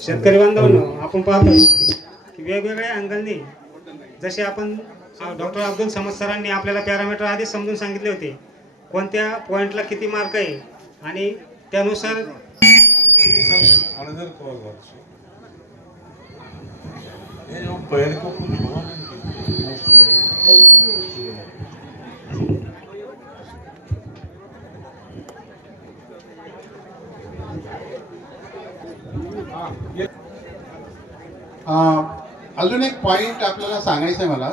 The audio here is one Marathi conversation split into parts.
शेतकरी बांधवांनो आपण पाहतो की वेगवेगळ्या अँगलनी जसे आपण डॉक्टर अब्दुल समद सरांनी आपल्याला पॅरामीटर आधीच समजून सांगितले होते कोणत्या पॉईंटला किती मार्क आहे आणि त्यानुसार जो पैर को कुछ हुआ नहीं अं, अजून एक पॉइंट आपल्याला सांगायचं आहे मला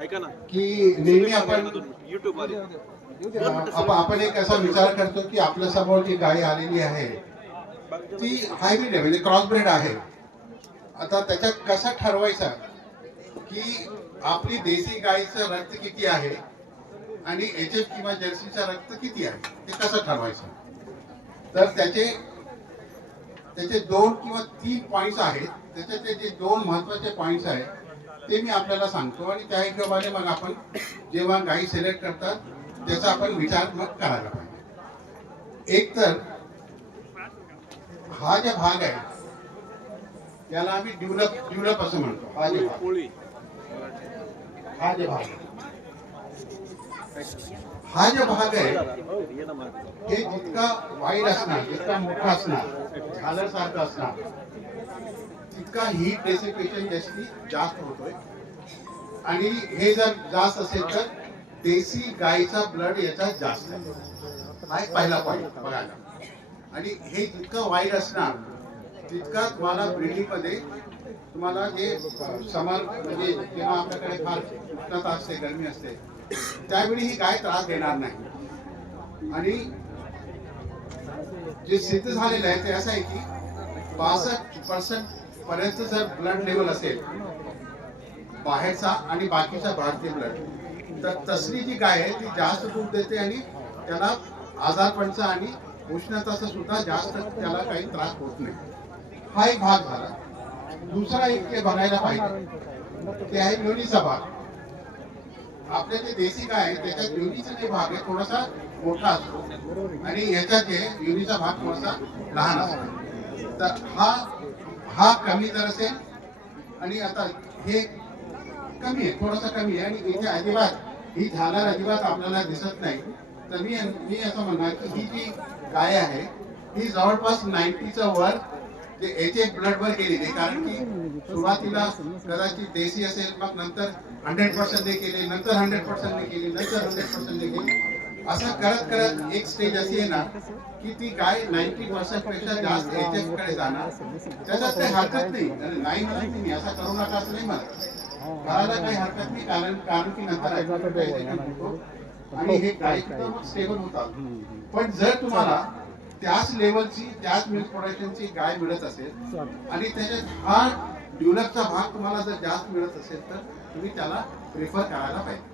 ऐका ना. की नेहमी आपण आपण एक असा विचार करतो की आपल्यासमोर जी गाय आलेली आहे ती हायब्रिड आहे म्हणजे क्रॉस ब्रेड आहे. आता त्याच्यात कसा ठरवायचा की आपली देशी गायीचं रक्त किती आहे आणि एच एफ किंवा जर्सीचं रक्त किती आहे? ते कसं ठरवायचं? तर त्याचे त्याचे दोन किंवा तीन पॉईंट्स आहेत. त्याच्यातले जे दोन महत्त्वाचे पॉईंट्स आहेत ते मी आपल्याला सांगतो आणि त्या हिशोबाने मग आपण जेव्हा गाई सिलेक्ट करतात त्याचा आपण विचार मग करायला पाहिजे. एक तर हा जे भाग आहे त्याला आम्ही डेव्हलप डेव्हलप असं म्हणतो. हा जे भाग. हा जे भाग आहे. हा. हे जितका वाईड असणार जितका मोठा असणार झालर सारखं असणार तितका हीट डेसिपेशन जास्ती जास्त होतोय. आणि हे जर जास्त असेल तर देशी गायीचा ब्लड याचा जास्त आहे. हा एक पहिला पॉईंट बघायला. आणि हे जितकं वाईड असणार तितका तुम्हाला ब्रिडिंग तुम्हाला जे समर म्हणजे जेव्हा आपल्याकडे फार उष्णता असते गरमी असते त्यावेळी ही गाय त्रास देणार नाही. आणि जे सिद्ध झालेलं आहे ते असं आहे की बासष्ट पर्सेंट पर्यंत जर ब्लड लेवल असेल बाहेरचा आणि बाकीचा भारतीय ब्लड तर तसली जी गाय आहे ती जास्त दूध देते आणि त्याला आजारपणचा आणि उष्णताचा सुद्धा जास्त त्याला काही त्रास होत नाही. हा एक भाग झाला दुसरा एक ते बघायला पाहिजे. ते आहे लोणीचा भाग. आपले जे देशी गाय आहे त्याच्यात लोणीचा जे भाग आहे थोडासा मोठा असतो. आणि याच्यात जे युरीचा भाग थोडासा लहान असतो. तर हा हा कमी जर असेल आणि आता हे कमी आहे थोडासा कमी आहे आणि इथे अजिबात ही झालर अजिबात आपल्याला दिसत नाही. तर मी मी असं म्हणणार की ही जी गाय आहे ही जवळपास नाईन्टीचं वर जे येथे ब्लड वर गेलेली कारण की सुरुवातीला कदाचित देशी असेल मग नंतर हंड्रेड पर्सेंटने केले नंतर हंड्रेड पर्सेंटने केली नंतर हंड्रेड पर्सेंटने केली. असं करत करत एक स्टेज अशी आहे ना की ती गाय नाईन्टी पर्सेंटपेक्षा जास्त एच कडे जाणार. त्याच्यात काही हरकत नाही. आणि नाही म्हणत नाही असा असं करू नका असं नाही म्हणत. घराला काही हरकत नाही कारण कारण की नंतर आणि हे गाय स्टेबल होतात. पण जर तुम्हाला त्याच लेवलची त्याच मिल्क प्रोडक्शनची गाय मिळत असेल आणि त्याच्यात हा डेव्हलपचा भाग तुम्हाला जर जास्त मिळत असेल तर तुम्ही त्याला प्रिफर करायला पाहिजे.